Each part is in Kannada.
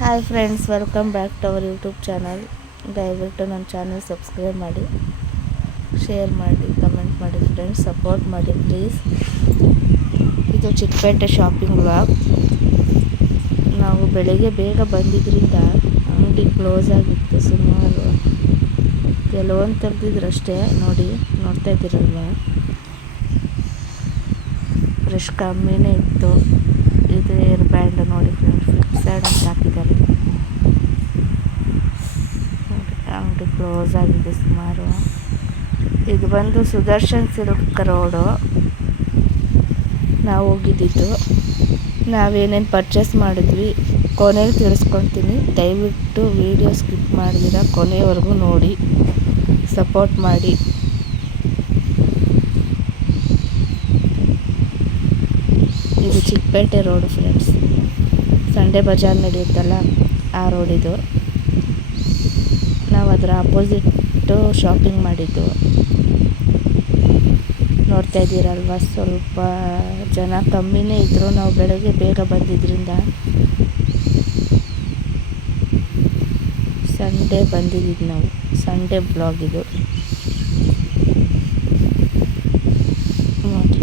Hi friends, welcome back to our YouTube channel. ದಯವಿಟ್ಟು ನನ್ನ ಚಾನಲ್ ಸಬ್ಸ್ಕ್ರೈಬ್ ಮಾಡಿ, ಶೇರ್ ಮಾಡಿ, ಕಮೆಂಟ್ ಮಾಡಿ ಫ್ರೆಂಡ್ಸ್, ಸಪೋರ್ಟ್ ಮಾಡಿ ಪ್ಲೀಸ್. ಇದು ಚಿಕ್ಕಪೇಟೆ ಶಾಪಿಂಗ್ ವ್ಲಾಗ್. ನಾವು ಬೆಳಗ್ಗೆ ಬೇಗ ಬಂದಿದ್ದರಿಂದ ಅಂಗಡಿ ಕ್ಲೋಸ್ ಆಗಿತ್ತು. ಸುಮಾರು ಕೆಲವೊಂದು ತೆಗೆದಿದ್ರಷ್ಟೇ. ನೋಡ್ತಾ ಇದ್ದೀರಲ್ವ, ರಶ್ ಕಮ್ಮಿನೇ ಇತ್ತು. ಇದು ಏರ್ ಬ್ಯಾಂಡ್ ನೋಡಿ ಫ್ರೆಂಡ್ಸ್, ಫಿಕ್ಸೆಡ್ ಅಂತ ಹಾಕಿದ್ದಾರೆ. ಅಂಗಡಿ ಕ್ಲೋಸ್ ಆಗಿದೆ ಸುಮಾರು. ಇದು ಬಂದು ಸುದರ್ಶನ್ ಸಿಲ್ಕ್ ರೋಡು ನಾವು ಹೋಗಿದ್ದಿದ್ದು. ನಾವೇನೇನು ಪರ್ಚೇಸ್ ಮಾಡಿದ್ವಿ ಕೊನೆಯಲ್ಲಿ ತಿಳಿಸ್ಕೊಳ್ತೀನಿ. ದಯವಿಟ್ಟು ವಿಡಿಯೋ ಸ್ಕಿಪ್ ಮಾಡಿದಿರ ಕೊನೆಯವರೆಗೂ ನೋಡಿ, ಸಪೋರ್ಟ್ ಮಾಡಿ. ಇದು ಚಿಕ್ಕಪೇಟೆ ರೋಡು ಫ್ರೆಂಡ್ಸ್. ಸಂಡೇ ಬಜಾರ್ ನಡೆಯುತ್ತಲ್ಲ, ಆ ರೋಡಿದು. ನಾವು ಅದರ ಅಪೋಸಿಟ್ಟು ಶಾಪಿಂಗ್ ಮಾಡಿದ್ದು. ನೋಡ್ತಾ ಇದ್ದೀರಲ್ವ, ಸ್ವಲ್ಪ ಜನ ಕಮ್ಮಿನೇ ಇದ್ದರು. ನಾವು ಬೆಳಗ್ಗೆ ಬೇಗ ಬಂದಿದ್ದರಿಂದ ಸಂಡೇ ಬಂದಿದ್ದು ನಾವು. ಸಂಡೇ ಬ್ಲಾಗ್ ಇದು ನೋಡಿ.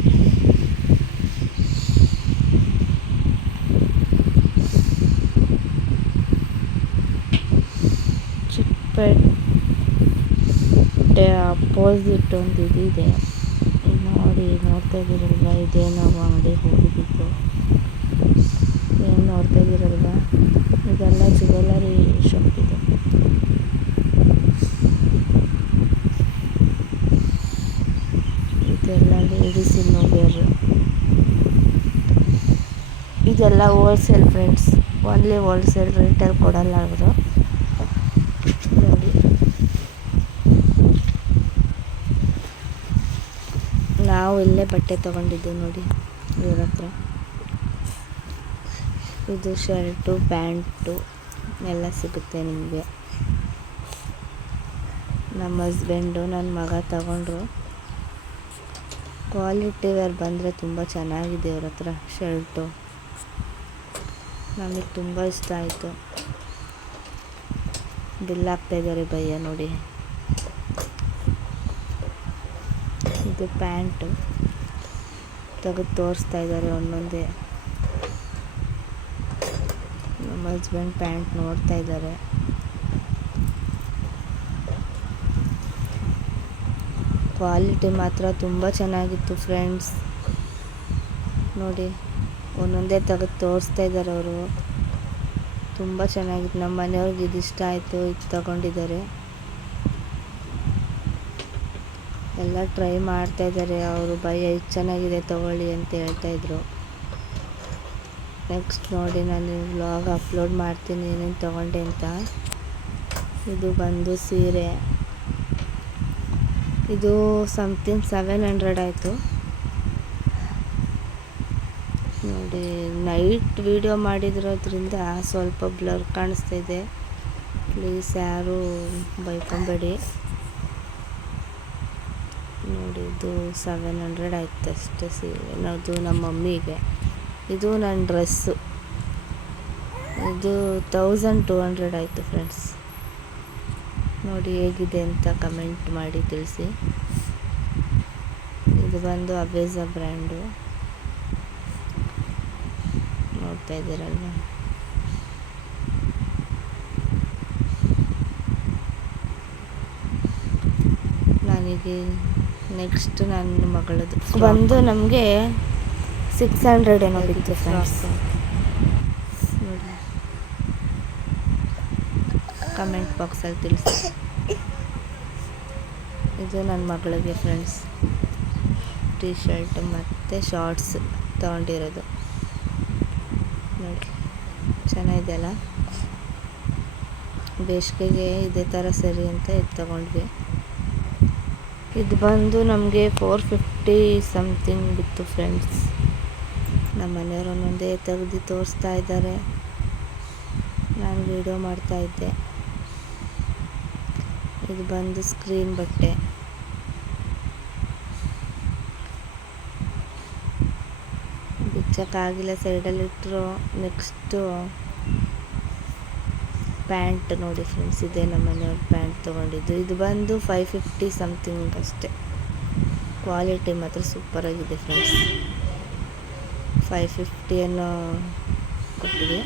ಚಿಕ್ಕಪೇಟೆ ಅಪೋಸಿಟ್ ಒಂದು ಇದಿದೆ ನೋಡಿ. ನೋಡ್ತಾ ಇದ್ದೀರಲ್ವ, ಇದೇ ನಾವು ಅಂಗಡಿ ಹೋಗಿದ್ದು. ಏನು ನೋಡ್ತಾ ಇದ್ದೀರಲ್ವ, ಇದೆಲ್ಲ ಜ್ಯುವೆಲ್ಲರಿ ಶಾಪ್ ಇದೆ. ಇದೆಲ್ಲ ಲೇಡೀಸ್ ಇನ್ನೋವೇರ್. ಇದೆಲ್ಲ ಹೋಲ್ಸೇಲ್ ಫ್ರೆಂಡ್ಸ್, ಓನ್ಲಿ ಹೋಲ್ಸೇಲ್, ರೇಟಲ್ಲಿ ಕೊಡಲ್ಲ ಅವರು. ನೋಡಿ, ನಾವು ಇಲ್ಲೇ ಬಟ್ಟೆ ತೊಗೊಂಡಿದ್ದು ನೋಡಿ ಇವ್ರ ಹತ್ರ. ಇದು ಶರ್ಟು, ಪ್ಯಾಂಟು ಎಲ್ಲ ಸಿಗುತ್ತೆ ನಿಮಗೆ. ನಮ್ಮ ಹಸ್ಬೆಂಡು, ನನ್ನ ಮಗ ತಗೊಂಡ್ರು. ಕ್ವಾಲಿಟಿ ವೇರ್ ಬಂದರೆ ತುಂಬ ಚೆನ್ನಾಗಿದೆ ಇವ್ರ ಹತ್ರ ಶರ್ಟು. ನಮಗೆ ತುಂಬ ಇಷ್ಟ ಆಯಿತು. ಬಿಲ್ ಹಾಕ್ತಾಯಿದ್ದಾರೆ ಭಯ್ಯ ನೋಡಿ. ಇದು ಪ್ಯಾಂಟು ತೆಗೆದು ತೋರಿಸ್ತಾ ಇದ್ದಾರೆ ಒಂದೊಂದೇ. ನಮ್ಮ ಹಸ್ಬೆಂಡ್ ಪ್ಯಾಂಟ್ ನೋಡ್ತಾ ಇದ್ದಾರೆ. ಕ್ವಾಲಿಟಿ ಮಾತ್ರ ತುಂಬ ಚೆನ್ನಾಗಿತ್ತು ಫ್ರೆಂಡ್ಸ್. ನೋಡಿ, ಒಂದೊಂದೇ ತೆಗೆದು ತೋರಿಸ್ತಾ ಇದ್ದಾರೆ ಅವರು. ತುಂಬ ಚೆನ್ನಾಗಿತ್ತು. ನಮ್ಮ ಮನೆಯವ್ರಿಗೆ ಇದು ಇಷ್ಟ ಆಯಿತು, ಇದು ತಗೊಂಡಿದ್ದಾರೆ. ಎಲ್ಲ ಟ್ರೈ ಮಾಡ್ತಾಯಿದ್ದಾರೆ ಅವರು. ಭಯ ಇದು ಚೆನ್ನಾಗಿದೆ ತಗೊಳ್ಳಿ ಅಂತ ಹೇಳ್ತಾಯಿದ್ರು. ನೆಕ್ಸ್ಟ್ ನೋಡಿ, ನಾನು ವ್ಲಾಗ್ ಅಪ್ಲೋಡ್ ಮಾಡ್ತೀನಿ ಏನೇನು ತೊಗೊಂಡೆ ಅಂತ. ಇದು ಬಂದು ಸೀರೆ. ಇದು ಸಮಥಿಂಗ್ 700 ಆಯಿತು ನೋಡಿ. ನೈಟ್ ವಿಡಿಯೋ ಮಾಡಿದಿರೋದ್ರಿಂದ ಸ್ವಲ್ಪ ಬ್ಲರ್ ಕಾಣಿಸ್ತಾ ಇದೆ. ಪ್ಲೀಸ್ ಯಾರು ಬೈಕೊಂಬೇಡಿ ನೋಡಿ. ಇದು 700 ಆಯ್ತು ಅಷ್ಟೇ ಸೀರೆ. ಅದು ನಮ್ಮ ಮಮ್ಮಿಗೆ. ಇದು ನನ್ನ ಡ್ರೆಸ್ಸು. ಇದು 1200 ಆಯಿತು ಫ್ರೆಂಡ್ಸ್. ನೋಡಿ ಹೇಗಿದೆ ಅಂತ ಕಮೆಂಟ್ ಮಾಡಿ ತಿಳಿಸಿ. ಇದು ಬಂದು ಅವೇಜಾ ಬ್ರ್ಯಾಂಡು. ನೋಡ್ತಾ ಇದ್ದೀರಲ್ವ. ನನಗೆ ನೆಕ್ಸ್ಟ್ ನನ್ನ ಮಗಳದು ಬಂದು ನಮಗೆ 600 ಏನೋ ಬಿತ್ತು ಫ್ರೆಂಡ್ಸ್. ನೋಡಿ, ಕಮೆಂಟ್ ಬಾಕ್ಸಲ್ಲಿ ತಿಳಿಸಿ. ಇದು ನನ್ನ ಮಗಳಿಗೆ ಫ್ರೆಂಡ್ಸ್ ಟೀ ಶರ್ಟ್ ಮತ್ತು ಶಾರ್ಟ್ಸ್ ತೊಗೊಂಡಿರೋದು ನೋಡಿ. ಚೆನ್ನಾಗಿದೆಯಲ್ಲ, ಬೇಸಿಗೆಗೆ ಇದೇ ಥರ ಸರಿ ಅಂತ ಇದು ತೊಗೊಂಡ್ವಿ. ಇದು ಬಂದು ನಮಗೆ 450 ಸಮಥಿಂಗ್ ಬಿತ್ತು ಫ್ರೆಂಡ್ಸ್. ನಮ್ಮ ಮನೆಯವರು ಒಂದೊಂದೇ ತೆಗೆದು ತೋರಿಸ್ತಾ ಇದ್ದಾರೆ. ನಾನು ವಿಡಿಯೋ ಮಾಡ್ತಾಯಿದ್ದೆ. ಇದು ಬಂದು ಸ್ಕ್ರೀನ್ ಬಟ್ಟೆ. ಬಿಚ್ಚೋಕ್ಕಾಗಿಲ್ಲ, ಸೈಡಲ್ಲಿಟ್ಟರು. ನೆಕ್ಸ್ಟು ಪ್ಯಾಂಟ್ ನೋಡಿ ಫ್ರೆಂಡ್ಸ್, ಇದೇ ನಮ್ಮ ಮನೆಯವ್ರ ಪ್ಯಾಂಟ್ ತೊಗೊಂಡಿದ್ದು. ಇದು ಬಂದು 550 ಸಮಥಿಂಗ್ ಅಷ್ಟೇ. ಕ್ವಾಲಿಟಿ ಮಾತ್ರ ಸೂಪರಾಗಿದೆ ಫ್ರೆಂಡ್ಸ್. 550 ಅನ್ನೋ ಕೊಟ್ಟಿದೆ.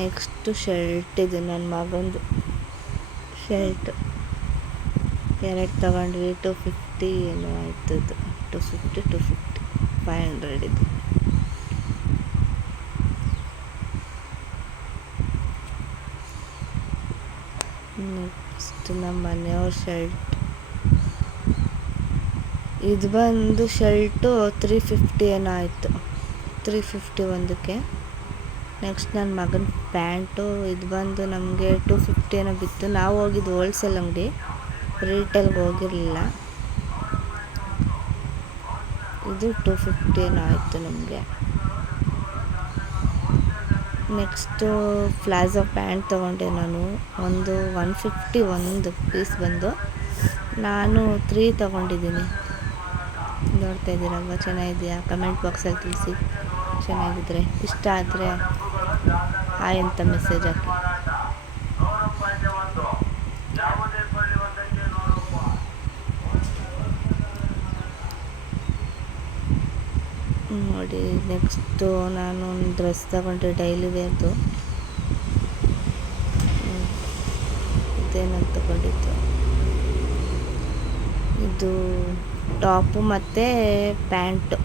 ನೆಕ್ಸ್ಟು ಶರ್ಟ್, ಇದು ನನ್ನ ಮಗಂದು ಶರ್ಟ್. 2 ತಗೊಂಡ್ವಿ. 250 ಏನೋ ಆಯ್ತು. ಇದು 250 500 ಇದು. ನೆಕ್ಸ್ಟ್ ನಮ್ಮ ಮನೆಯವ್ರ ಶರ್ಟ್. ಇದು ಬಂದು ಶರ್ಟು 350 ಏನೋ ಆಯಿತು. 350 ಒಂದಕ್ಕೆ. ನೆಕ್ಸ್ಟ್ ನನ್ನ ಮಗನ ಪ್ಯಾಂಟು. ಇದು ಬಂದು ನಮಗೆ 250 ಏನೋ ಬಿತ್ತು. ನಾವು ಹೋಗಿದ್ದು ಹೋಲ್ಸೇಲ್ ಅಂಗಡಿ, ರೀಟೇಲ್ಗೆ ಹೋಗಿರಲಿಲ್ಲ. ಇದು 250 ಏನೋ ಆಯಿತು ನಮಗೆ. ನೆಕ್ಸ್ಟು ಪ್ಲಾಜೋ ಪ್ಯಾಂಟ್ ತೊಗೊಂಡೆ ನಾನು. ಒಂದು 150 ಒಂದು ಪೀಸ್ ಬಂದು. ನಾನು 3 ತೊಗೊಂಡಿದ್ದೀನಿ. ನೋಡ್ತಾ ಇದ್ದೀರಲ್ವ, ಚೆನ್ನಾಗಿದೆಯಾ? ಕಮೆಂಟ್ ಬಾಕ್ಸಲ್ಲಿ ತಿಳಿಸಿ. ಚೆನ್ನಾಗಿದ್ದರೆ, ಇಷ್ಟ ಆದರೆ ಹಾಯ್ ಅಂತ ಮೆಸೇಜ್ ಹಾಕಿ. ನೋಡಿ, ನೆಕ್ಸ್ಟು ನಾನು ಒಂದು ಡ್ರೆಸ್ ತಗೊಂಡ್ರೆ ಡೈಲಿ ವೇರ್ದು. ಇದೇನಂತ ತಗೊಂಡಿದ್ದು, ಇದು ಟಾಪು ಮತ್ತು ಪ್ಯಾಂಟು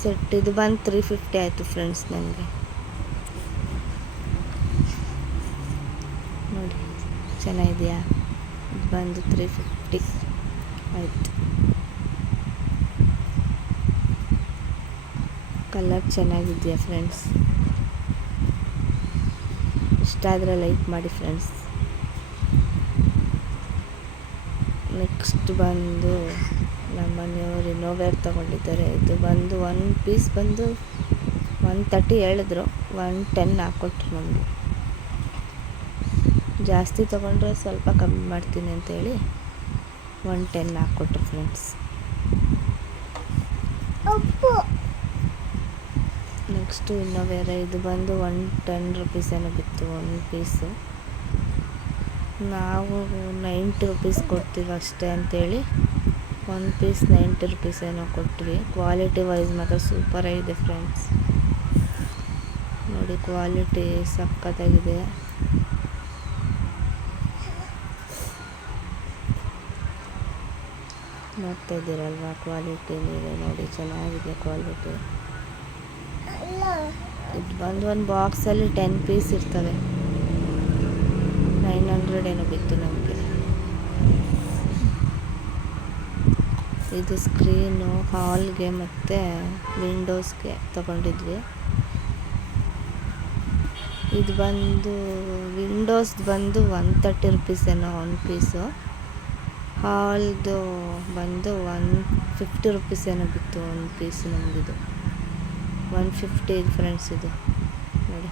ಸೆಟ್. ಇದು ಬಂದು 350 ಆಯಿತು ಫ್ರೆಂಡ್ಸ್ ನನಗೆ. ನೋಡಿ ಚೆನ್ನಾಗಿದೆಯಾ? ಇದು ಬಂದು 350 ಆಯಿತು. ಕಲರ್ ಚೆನ್ನಾಗಿದೆಯಾ ಫ್ರೆಂಡ್ಸ್? ಇಷ್ಟ ಆದರೆ ಲೈಕ್ ಮಾಡಿ ಫ್ರೆಂಡ್ಸ್. ನೆಕ್ಸ್ಟ್ ಬಂದು ನಮ್ಮ ಮನೆಯವರು ಇನ್ನೋವೇರ್ ತೊಗೊಂಡಿದ್ದಾರೆ. ಇದು ಬಂದು ಒಂದು ಪೀಸ್ ಬಂದು 130 ಹೇಳಿದ್ರು, 110 ಹಾಕ್ಕೊಟ್ರು ನಮಗೆ. ಜಾಸ್ತಿ ತೊಗೊಂಡ್ರೆ ಸ್ವಲ್ಪ ಕಮ್ಮಿ ಮಾಡ್ತೀನಿ ಅಂತೇಳಿ 110 ಹಾಕ್ಕೊಟ್ರು ಫ್ರೆಂಡ್ಸ್. ನೆಕ್ಸ್ಟು ಇನ್ನೋವೇರ್. ಇದು ಬಂದು 110 ರುಪೀಸ್ ಏನೋ ಬಿತ್ತು ಒಂದು ಪೀಸು. ನಾವು 90 ರುಪೀಸ್ ಕೊಡ್ತೀವಿ ಅಷ್ಟೇ ಅಂಥೇಳಿ ಒಂದು ಪೀಸ್ 90 ರುಪೀಸ್ ಏನೋ ಕೊಟ್ವಿ. ಕ್ವಾಲಿಟಿ ವೈಸ್ ಮಾತ್ರ ಸೂಪರಾಗಿದೆ ಫ್ರೆಂಡ್ಸ್. ನೋಡಿ, ಕ್ವಾಲಿಟಿ ಸಖತ್ತಾಗಿದೆ. ನೋಡ್ತಾ ಇದ್ದೀರಲ್ವ, ಕ್ವಾಲಿಟಿ ಮೇಲೆ ನೋಡಿ, ಚೆನ್ನಾಗಿದೆ ಕ್ವಾಲಿಟಿ. ಇದು ಬಂದು ಒಂದು ಬಾಕ್ಸಲ್ಲಿ 10 ಪೀಸ್ ಇರ್ತವೆ. 900 ಏನೋ ಬಿತ್ತು ನಮಗೆ. ಇದು ಸ್ಕ್ರೀನು ಹಾಲ್ಗೆ ಮತ್ತು ವಿಂಡೋಸ್ಗೆ ತಗೊಂಡಿದ್ವಿ. ಇದು ಬಂದು ವಿಂಡೋಸ್ ಬಂದು 130 ರುಪೀಸ್ ಏನೋ ಒಂದು ಪೀಸು. ಹಾಲ್ದು ಬಂದು 150 ರುಪೀಸ್ ಏನೋ ಬಿತ್ತು ಒಂದು ಪೀಸು ನಮಗಿದು. 150 ಫ್ರೆಂಡ್ಸ್ ಇದು. ನೋಡಿ,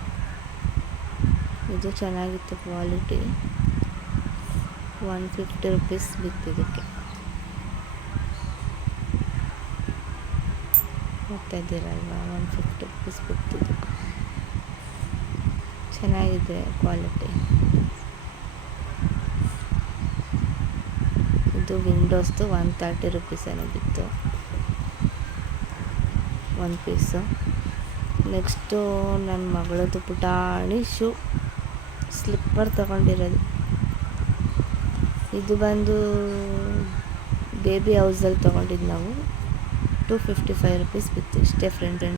ಇದು ಚೆನ್ನಾಗಿತ್ತು ಕ್ವಾಲಿಟಿ. 150 ರುಪೀಸ್ ಬಿತ್ತು ಇದಕ್ಕೆ. ನೋಡ್ತಾ ಇದ್ದೀರಲ್ವ, 150 ರುಪೀಸ್ ಬಿತ್ತು ಇದಕ್ಕೆ. ಚೆನ್ನಾಗಿದೆ ಕ್ವಾಲಿಟಿ. ಇದು ವಿಂಡೋಸ್ದು 130 ರುಪೀಸ್ ಏನೋ ಬಿತ್ತು ಒಂದು ಪೀಸು. ನೆಕ್ಸ್ಟು ನನ್ನ ಮಗಳದ್ದು ಪುಟಾಣಿ ಶೂ ಸ್ಲಿಪ್ಪರ್ ತೊಗೊಂಡಿರೋದು. ಇದು ಬಂದು ಬೇಬಿ ಹೌಸಲ್ಲಿ ತೊಗೊಂಡಿದ್ದು ನಾವು. 255 ರುಪೀಸ್ ಬಿತ್ತು ಇಷ್ಟೇ ಫ್ರೆಂಡ್.